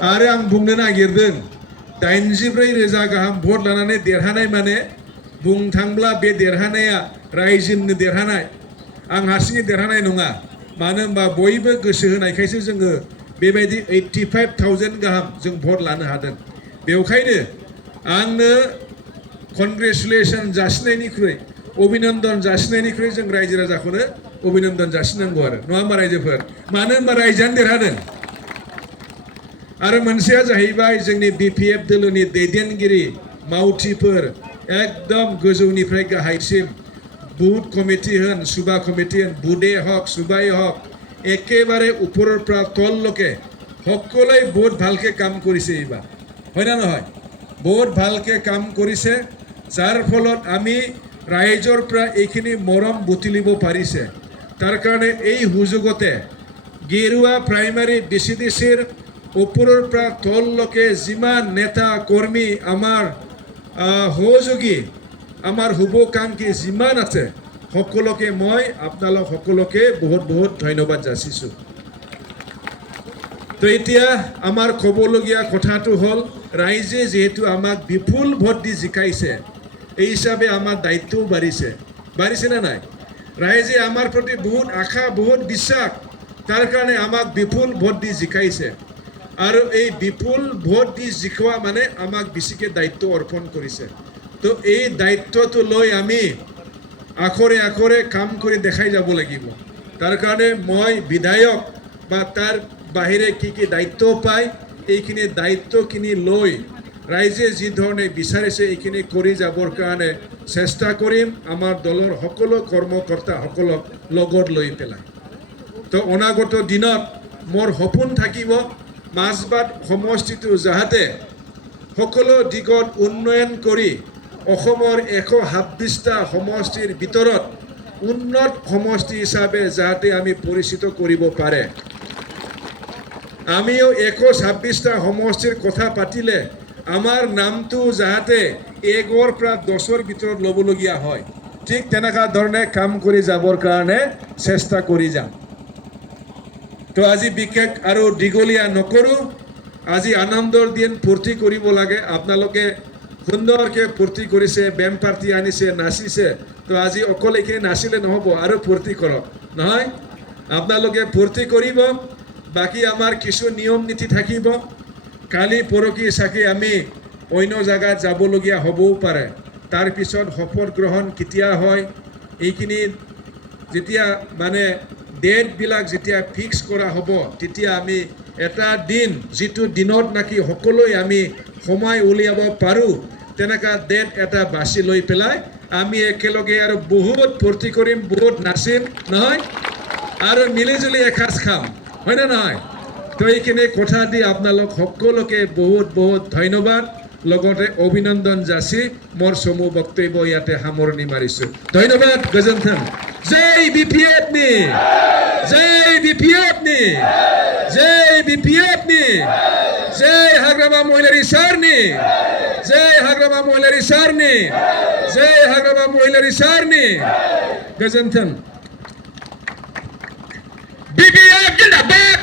आरो आं बुंनो नागिरदों 84,000 गाहाम भट लानानै देरहानाय माने बुंनो थांब्ला बे देरहानाया रायजोनि देरहानाय आं हारसिङै देरहानाय नङा मानो होनबा बयबो गोसो होनायखायसो जोङो बेबायदि 85,000 गाहाम जों भट लानो हादों बेवखायनो आंनो कनग्रेचुलेसन जासिनायनिख्रुइ अभिनन्दन जासिनायनिख्रुइ जों रायजो राजाखौनो अभिनन्दन जासिनांगौ आरो नङा होमबा रायजोफोर मानो होनबा रायजोआनो देरहादों आरो मोनसेया जाहैबाय जोंनि बिपिएफ दोलोनि दैदेनगिरि मावथिफोर एकदम गोजौनिफ्राय गाहायसिम बुथ कमिटि होन सुबा कमिटि होन बुदे हक सुबाई हक एकेबारे ওপৰৰ পৰা তললৈকে সকলোৱে বহুত ভালকে কাম কৰিছে এইবাৰ হয় না নহয় বহুত ভালকে কাম কৰিছে যাৰ ফলত আমি ৰাইজৰ পৰা এইখিনি মৰম বুটলিব পাৰিছে তাৰ কাৰণে এই সুযোগতে গেৰুৱা প্ৰাইমাৰী বিচিডিচিৰ ওপৰৰ পৰা তললৈকে যিমান নেতা কৰ্মী আমাৰ সহযোগী আমাৰ শুভকাংক্ষী যিমান আছে সকলোকে মই আপোনালোক সকলোকে বহুত বহুত ধন্যবাদ যাচিছো তো এতিয়া আমাৰ ক'বলগীয়া কথাটো হ'ল ৰাইজে যেহেতু আমাক বিপুল ভোট দি জিকাইছে এই হিচাপে আমাৰ দায়িত্বও বাঢ়িছে না নাই ৰাইজে আমাৰ প্ৰতি বহুত আশা বহুত বিশ্বাস তাৰ কাৰণে আমাক বিপুল ভোট দি জিকাইছে আৰু এই বিপুল ভোট দি জিকোৱা মানে আমাক বেছিকৈ দায়িত্ব অৰ্পণ কৰিছে তো এই দায়িত্বটো লৈ আমি আখৰে আখৰে কাম কৰি দেখাই যাব লাগিব তাৰ কাৰণে মই বিধায়ক বা তাৰ বাহিৰে কি কি দায়িত্ব পায় এইখিনি দায়িত্বখিনি লৈ ৰাইজে যি ধৰণে বিচাৰিছে এইখিনি কৰি যাবৰ কাৰণে চেষ্টা কৰিম আমাৰ দলৰ সকলো কৰ্মকৰ্তাসকলক লগত লৈ পেলাই তো অনাগত দিনত মোৰ সপোন থাকিব মাজবাট সমষ্টিটো যাহাতে সকলো দিগত উন্নয়ন কৰি অসমৰ 126টা সমষ্টিৰ ভিতৰত উন্নত সমষ্টি হিচাপে যাহাতে আমি পৰিচিত কৰিব পাৰে আমিও 126টা সমষ্টিৰ কথা পাতিলে আমাৰ নামটো যাহাতে 1ৰ পৰা 10ৰ ভিতৰত ল'বলগীয়া হয় ঠিক তেনেকা ধৰণে কাম কৰি যাবৰ কাৰণে চেষ্টা কৰি যাম তো আজি বিশেষ আৰু দীঘলীয়া নকৰো আজি আনন্দৰ দিন ফূৰ্তি কৰিব লাগে আপোনালোকে সুন্দৰকৈ ফূৰ্তি কৰিছে বেম পাৰ্টি আনিছে নাচিছে তো আজি অকল এইখিনি নাচিলে নহ'ব আৰু ফূৰ্তি কৰক নহয় আপোনালোকে ফূৰ্তি কৰিব বাকি আমাৰ কিছু নিয়ম নীতি থাকিব কালি পৰকি চাকি আমি অন্য জায়গাত যাবলগীয়া হ'বও পাৰে তাৰ পিছত শপত গ্ৰহণ কেতিয়া হয় এইখিনি যেতিয়া মানে ডেটবিলাক যেতিয়া ফিক্স কৰা হ'ব তেতিয়া আমি এটা দিন যিটো দিনত নাকি সকলোৱে আমি সময় উলিয়াব পাৰোঁ তেনেকা ডেট এটা বাছি লৈ পেলাই আমি একেলগে আৰু বহুত ফূৰ্তি কৰিম বহুত নাচিম নহয় আৰু মিলিজুলি এসাঁজ খাম হয় না নহয় তো এইখিনি কথা দি আপোনালোক সকলোকে বহুত বহুত ধন্যবাদ লগতে অভিনন্দন যাচি মোৰ চমু বক্তব্য ইয়াতে সামৰণি মাৰিছোঁ ধন্যবাদ গজেন্থন জয় বিপিএফ নি জয় বিপিএফ নি জয় বিপিএফ নি জয় হাগ্রামা মহিলার ইসার নি জয় হাগ্রামা মহিলার ইসার নি জয় হাগ্রামা মহিলার ইসার নি গজেন্থন বিপিএফ জিন্দাবাদ